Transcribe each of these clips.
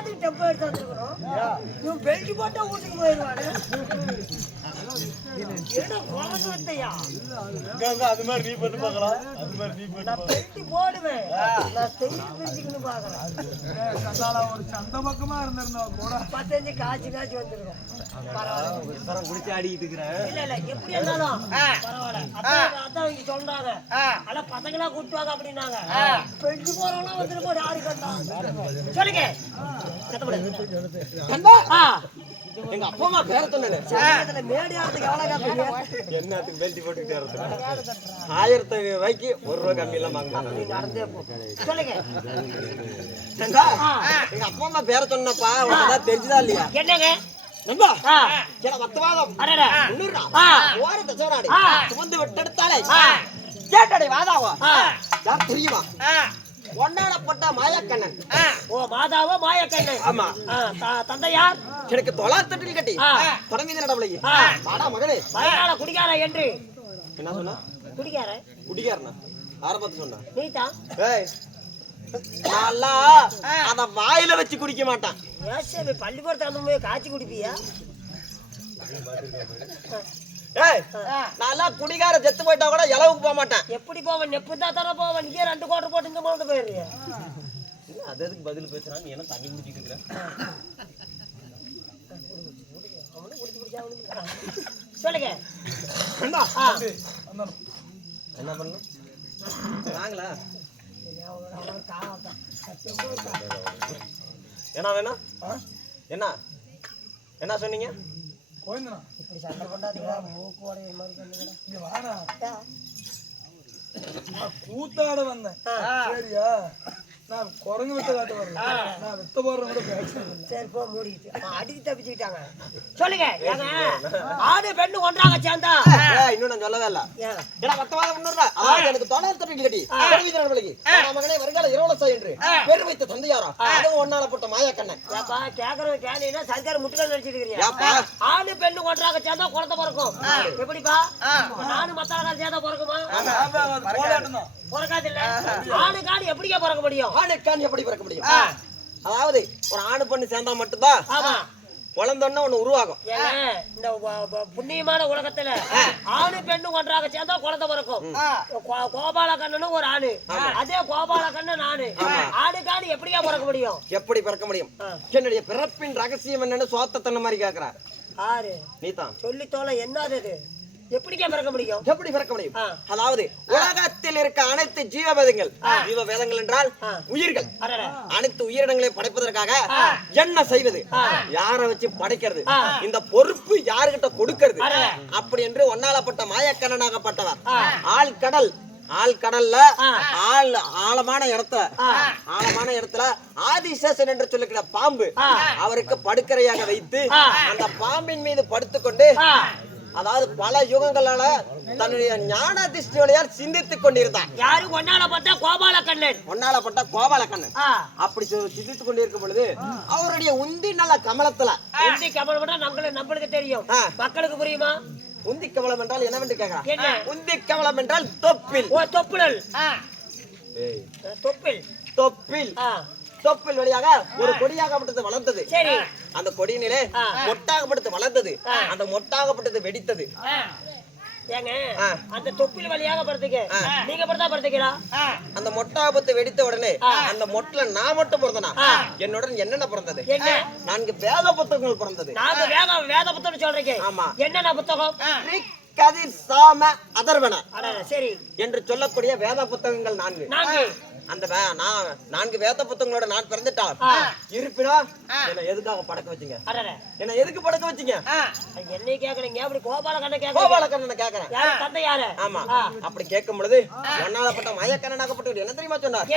எப்போ எடுத்து வந்துருக்கணும் இவன் பெல்ட் போட்டா வீட்டுக்கு போயிடுவானு. என்ன குழந்தை வந்தையா அது மாதிரி நீ பண்ணி பார்க்கலாம். அது மாதிரி நீ பண்ணி நான் பெல்ட் போடுவேன். நான் ஸ்டெயில் பிரிச்சுக்கணும் பாக்குறேன் சந்தால ஒரு சந்த பக்கமா இருந்திருந்தா கூட. பத்தஞ்சு காய்ச்சி காய்ச்சி வந்துருக்கோம். பரவாயில்ல. குடிச்சு ஆடிக்கிட்டு இருக்கிறேன். இல்ல இல்ல எப்படி இருந்தாலும் பரவாயில்ல. அதான் இங்க சொல்றாங்க. ஆனா பசங்களா கூட்டுவாங்க அப்படின்னாங்க. பெல்ட் போறவங்க ஆடி கட்டா சொல்லுங்க. எங்க அப்பா அம்மா பேர சொன்னேன். என்னத்துக்கு பெல்ட் போட்டுக்கிட்டே இருக்கிறேன் ஆயிரத்தி ஐநூறு ரூபாய்க்கு ஒரு ரூபாய் கம்மி எல்லாம் போ. சொல்லுங்க. எங்க அப்பா அம்மா பேர சொன்னப்பா உனக்கு தெரிஞ்சுதா இல்லையா? என்னங்க? நண்பா சில ஆ. ஓரத்தை சோறாடி. சுமந்து விட்டெடுத்தாலே. கேட்டடை வாதாவா? யார் தெரியுமா ஒன்னாடப்பட்ட மாயக்கண்ணன். ஓ மாதாவோ மாயக்கண்ணன். ஆமா. தந்தையார்? எனக்கு தொள்ளாயிரத்தி கட்டி. தொடங்கி நடவலையே ஆ. வாடா மகனே மலையாள குடிகார என்று. என்ன சொன்னா? குடிகார குடிகாரனா? ஆரம்பத்தை சொன்னா. நீதான் ஏய். நல்லா அத வாயில வச்சு குடிக்க மாட்டான். போய் காய்ச்சி குடிப்பியா? ஏய் நல்லா குடிகார செத்து போயிட்டா கூட இளவுக்கு போக மாட்டேன். எப்படி போவன்? நெப்பு தான் தானே போவன். இங்கே ரெண்டு கோட்டை போட்டு இங்க போட்டு போயிடுறியா அது எதுக்கு பதில் பேசுறான் நீ என்ன தண்ணி குடிச்சிட்டு இருக்கிற? அவனும் குடிச்சு குடிச்சு அவனுக்கு சொல்லுங்க என்ன பண்ணும் வாங்களா? என்ன வேணும்? என்ன? என்ன சொன்னீங்க? கோயந்தனா இப்படி சண்டை பண்ணாதீங்க மூக்கு உடைய மாதிரி பண்ணுங்கடா இங்க வாடா. ஆ. நான் கூத்தாட வந்தேன். சரியா? நான் குரங்கு வித்த காட்ட வரல. நான் வித்த போடுற கூட பேசுறது சரி போ மூடிட்டு. அவன் அடிச்சு தப்பிச்சுக்கிட்டாங்க. சொல்லுங்க ஆடு பெண்ணு ஒன்றாக சேர்ந்தா? ஏய், இன்னும் நான் சொல்லவே இல்ல. ஏன் ஏன்னா அதாவது எனக்கு தொள்ளாயிரத்தி தொண்ணூறு கட்டி நடவடிக்கை நான் மகனே வருங்கால இரவலசா என்று பேர் வைத்த தந்தையாரா? அதுவும் ஒன்னால போட்ட மாயக்கண்ணன் ஏப்பா கேக்குறவன் கேளீங்கன்னா சர்க்கார் முட்டுகள் நடிச்சிட்டு ஏப்பா? இருக்கிறியா ஆணு பெண்ணு ஒன்றாக சேர்ந்தா குழந்தை பிறக்கும். எப்படிப்பா? நானும் மத்தாள சேர்ந்தா பிறக்குமா? பிறக்காது. இல்ல. ஆணு காடு எப்படிக்கா பிறக்க முடியும்? ஆணுக்கான் எப்படி பிறக்க முடியும்? அதாவது ஒரு ஆணு பொண்ணு சேர்ந்தா மட்டும்தான் ஆமா. குழந்தோன்னு ஒண்ணு உருவாகும். இந்த புண்ணியமான உலகத்துல ஆணு பெண்ணு ஒன்றாக சேர்ந்தா குழந்தை பிறக்கும். கோபால கண்ணனும் ஒரு ஆணு. அதே கோபால கண்ணன் ஆணு ஆணு காடு எப்படியா பிறக்க முடியும்? எப்படி பிறக்க முடியும். என்னுடைய பிறப்பின் ரகசியம் என்னன்னு சோத்த தன்ன மாதிரி கேக்குற ஆறு நீதான். சொல்லி தோலை என்னது எப்படிக்கா பிறக்க முடியும்? எப்படி பிறக்க முடியும். அதாவது உலகத்தில் இருக்க அனைத்து ஜீவவேதங்கள் ஜீவவேதங்கள் என்றால் உயிர்கள். அனைத்து உயிரினங்களையும் படைப்பதற்காக என்ன செய்வது? யாரை வச்சு படைக்கிறது? இந்த பொறுப்பு யாருகிட்ட கொடுக்கிறது? அப்படி என்று ஒன்னாலப்பட்ட மாயக்கண்ணனாகப்பட்டவர். ஆள் கடல் ஆள் கடல்ல ஆள் ஆழமான இடத்துல ஆழமான இடத்துல ஆதிசேஷன் என்று சொல்லுகிற பாம்பு அவருக்கு படுக்கறையாக வைத்து அந்த பாம்பின் மீது படுத்துக்கொண்டு. அதாவது பல யுகங்களால தன்னுடைய ஞான திருஷ்டி வழியால் சிந்தித்துக் கொண்டிருந்தான். யாரு ஒன்னால பார்த்தா கோபால கண்ணன் ஒன்னாலப்பட்ட கோபாலக்கண்ணன். ஆ. அப்படி சி- சிந்தித்துக் கொண்டிருக்கும் பொழுது அவருடைய உந்தி நல்ல கமலத்துல. ஹிந்தி கமல் பண்ணா நம்மளுக்கு நம்மளுக்கு தெரியும். மக்களுக்கு புரியுமா? உந்தி கமலம் என்றால் என்னவென்று என்ன? கேட்கிறான் உந்தி கமலம் என்றால் தொப்பில். ஏய், தொப்பில். தொப்பில். தொப்பில் வழியாக ஒரு கொடியாகப்பட்டது வளர்ந்தது. சரி. அந்த கொடியினிலே. மொட்டாகப்பட்டது வளர்ந்தது. அந்த மொட்டாகப்பட்டது வெடித்தது. ஏங்க. அந்த தொப்பில் வழியாக படுத்துக்க. நீங்க படுத்தா படுத்துக்கிறா? அந்த மொட்டாபத்து வெடித்த உடனே அந்த மொட்டுல நான் மட்டும் பிறந்தனா? என்னுடன் என்னென்ன பிறந்தது? என்ன? நான்கு வேத புத்தகங்கள் பிறந்தது. நாங்க வேத வேத புத்தகம் சொல்றீங்க. ஆமா. என்னென்ன புத்தகம்? கதிர் சாம அதர்வன. அட சரி. என்று சொல்லக்கூடிய வேத புத்தகங்கள் நான்கு. அந்த நான் நான்கு வேத புத்தகங்களோட நான் பிறந்துட்டான். இருப்பினும் என்ன எதுக்காக படக்க வச்சீங்க? என்ன எதுக்கு படக்க வச்சீங்க? என்னை கேக்குறீங்க? அப்படி கோபால கண்ண கேக்குறீங்க? கோபாலக்கண்ணனை கேக்குறேன். தந்தை யாரு ஆமா. அப்படி கேட்கும் பொழுது ஒன்னாலப்பட்ட மயக்கண்ணனாகப்பட்டவர் என்ன தெரியுமா சொன்னார்?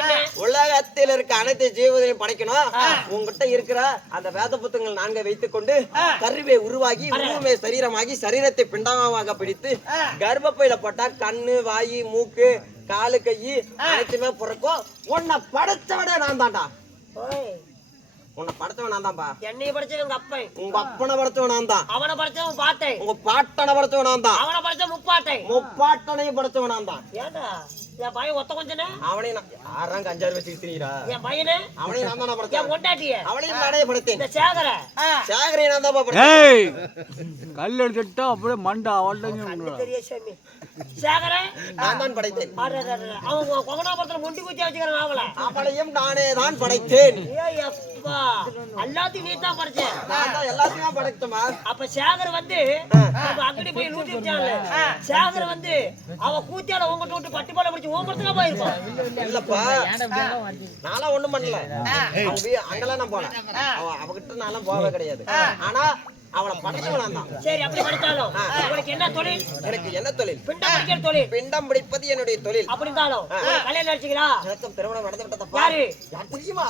உலகத்தில் இருக்க அனைத்து ஜீவதையும் படைக்கணும். உங்ககிட்ட இருக்கிற அந்த வேத புத்தகங்கள் நான்கை வைத்துக் கொண்டு கருவை உருவாகி உருவமே சரீரமாகி சரீரத்தை பிண்டமாக பிடித்து கர்ப்பப்பையில போட்டா கண்ணு வாயி மூக்கு காலு கை அனைத்துமே பிறக்கும் உன்னை படைச்சவனே நான் தான்டா. ஓய். உன்னை படைச்சவன் நான் தான்ப்பா. என்னைய படிச்சவன் எங்க அப்பன். உங்க அப்பனை படைச்சவன் நான் தான். அவனை படிச்சவன் பாட்டேன் உங்க பாட்டனை படைச்சவன் நான் தான். அவனை படிச்ச முப்பாட்டை. முப்பாட்டனையும் படைச்சவன் நான் தான். ஏண்டா? என் பையன் ஒத்த கொஞ்சனே? அவனையும் நான் யாராங்க அஞ்சாறு வச்சு என் பையனு? அவனையும் நான் தானே என் அவனையும் நானே படைத்தேன். இந்த சேகர. சேகரையும் நான் தான் படைச்சேன் ஏய் கல் எடுத்துட்டா அப்படியே மண்டை அவள்கிட்ட சாமி. சேகர நான் தான் படைத்தேன். கொங்கனாபுரத்துல முண்டி குத்தி வச்சுக்கிறான் அவள அவளையும் நானே தான் படைத்தேன். ஏய் அப்பா எல்லாத்தையும் நீ தான் படிச்ச. நான் தான் எல்லாத்தையும் படைத்தமா அப்ப சேகர் வந்து அங்கடி போய் சேனல் சேகர் வந்து அவ கூத்தியால உங்ககிட்ட விட்டு பட்டி போல பிடிச்சி ஓம்பறதுக்கா போயிருப்பான். இல்லப்பா. நான்லாம் ஒண்ணும் பண்ணல. அங்கெல்லாம் நான் போனேன். அவ அவகிட்ட நான்லாம் போகவே கிடையாது. ஆனா அவளை படைச்சவன் தான். சரி அப்படி படித்தாலும். உங்களுக்கு என்ன தொழில்? எனக்கு என்ன தொழில்? பிண்டம் பிடிக்கிற தொழில். பிண்டம் பிடிப்பது என்னுடைய தொழில். அப்படி இருந்தாலும் கல்யாணம் எனக்கும் திருமணம் நடந்து விட்டதப்பா யாரு? யார் தெரியுமா?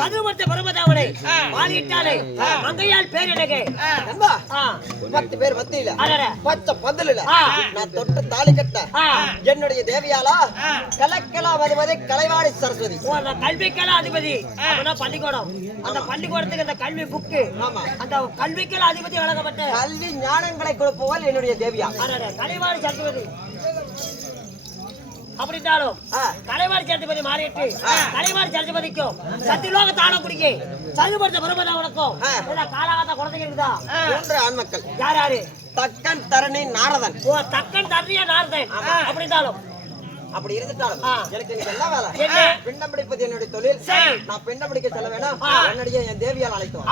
சதுர்மத்த பரமதாவனை வாலிட்டாலே மங்கையால் பேரிடகை. நண்பா, பத்து பேர் மத்தியில. பச்சை பந்தலில. நான் தொட்டு தாலி கட்ட. என்னுடைய தேவியாலா கலக்கலா வருவது கலைவாணி சரஸ்வதி. கல்விக்கெல்லாம் அதிபதி. பள்ளிக்கூடம். அந்த பள்ளிக்கூடத்துக்கு அந்த கல்வி புக்கு ஆமா. அந்த கல்விக்கெல்லாம் அதிபதி வழங்கப்பட்ட கல்வி ஞானங்களை கொடுப்பவள் என்னுடைய தேவியா. கலைவாணி சதுபதி அப்படின்றாலும் ஆ. கலைவாணி சதுபதி மாறிட்டு கலைவாணி சதுபதிக்கும் சத்திலோக தான குடிக்க சதுபடுத்த பரமதாவனுக்கும் ஆ. காலாகத்த குழந்தைங்க இருக்குதா மூன்று ஆண்மக்கள் யார் யாரு? தக்கன் தரணி நாரதன். ஓ தக்கன் தரணியா நார்தன். அப்படின்றாலும் அப்படி இருந்துட்டாலும். எனக்கு இன்னைக்கு என்ன வேலை? பிண்டம் பிடிப்பது என்னுடைய தொழில். நான் பிண்டம் பிடிக்க செல்ல வேணாம். என்னுடைய என் தேவியால் அழைத்தோம்